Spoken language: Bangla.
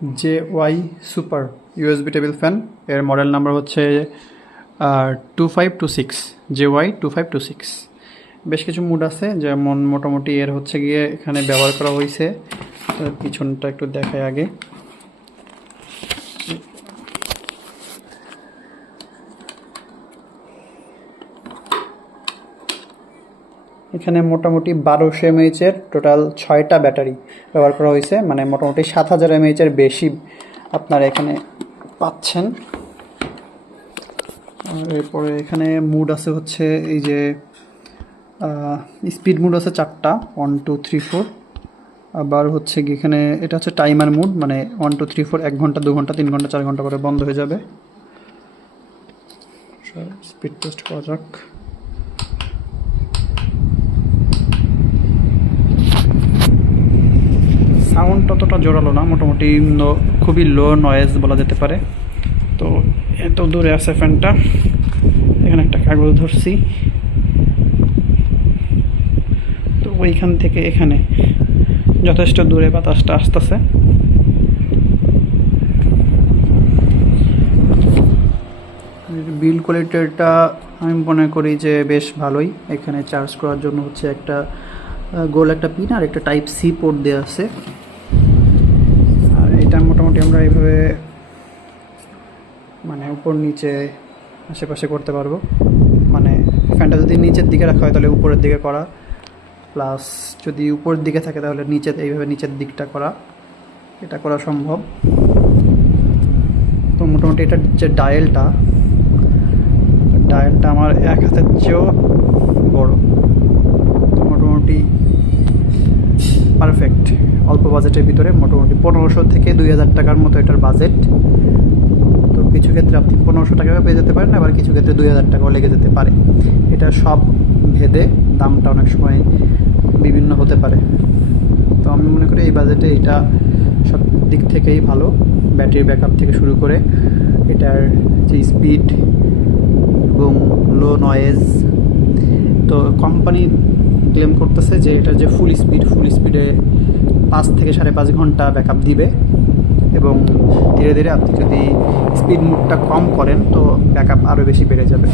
JY super USB table fan, এর মডেল নাম্বার হচ্ছে 2526, JY 2526। বেশ কিছু মুড আছে, যেমন মোটামুটি এর হচ্ছে গিয়ে এখানে ব্যবহার করা হয়েছে। পিছনটা একটু দেখায় আগে। এখানে মোটামুটি 1200 mAh টোটাল 6টা ব্যাটারি ব্যবহার করা হয়েছে, মানে মোটামুটি 7000 mAh বেশি আপনারা এখানে পাচ্ছেন। আর এরপরে এখানে মুড আছে হচ্ছে এই যে স্পিড মুড আছে 4টা, 1 2 3 4। আবার হচ্ছে কি এখানে এটা হচ্ছে টাইমার মুড, মানে 1 2 3 4 1 ঘন্টা 2 ঘন্টা 3 ঘন্টা 4 ঘন্টা করে বন্ধ হয়ে যাবে। স্পিড টেস্ট করা যাক। সাউন্ড ততটা জোরালো না, মোটামুটি খুবই লো নয়েজ বলা যেতে পারে। তো এত দূরে আছে ফ্যানটা, এখানে একটা কাগজ ধরছি, তো ওইখান থেকে এখানে যথেষ্ট দূরে বাতাসটা আসতেছে। বিল্ড কোয়ালিটিটা আমি মনে করি যে বেশ ভালোই। এখানে চার্জ করার জন্য হচ্ছে একটা গোল একটা পিন আর একটা টাইপ সি পোর্ট দেওয়া আছে। আর এটা মোটামুটি আমরা এইভাবে মানে উপর নিচে আশেপাশে করতে পারবো। মানে ফ্যানটা যদি নিচের দিকে রাখা হয় তাহলে উপরের দিকে করা, প্লাস যদি উপরের দিকে থাকে তাহলে নিচে এইভাবে নিচের দিকটা করা, এটা করা সম্ভব। তো মোটামুটি এটার যে ডায়ালটা আমার এক হাতের চেয়েও বড়। তো মোটামুটি পারফেক্ট অল্প বাজেটের ভিতরে, মোটামুটি 1500 থেকে 2000 টাকার মতো এটার বাজেট। তো কিছু ক্ষেত্রে আপনি 1500 টাকা পেয়ে যেতে পারেন, আবার কিছু ক্ষেত্রে 2000 টাকাও লেগে যেতে পারে। এটা সব ভেদে দামটা অনেক সময় বিভিন্ন হতে পারে। তো আমি মনে করি এই বাজেটে এটা সব দিক থেকেই ভালো, ব্যাটারি ব্যাকআপ থেকে শুরু করে এটার যে স্পিড এবং লো নয়েজ। তো কোম্পানি ক্লেম করতেছে যে এটার যে ফুল স্পিডে 5 থেকে 5.5 ঘন্টা ব্যাকআপ দিবে, এবং ধীরে ধীরে আপনি যদি স্পিড মুডটা কম করেন তো ব্যাকআপ আরও বেশি বেড়ে যাবে।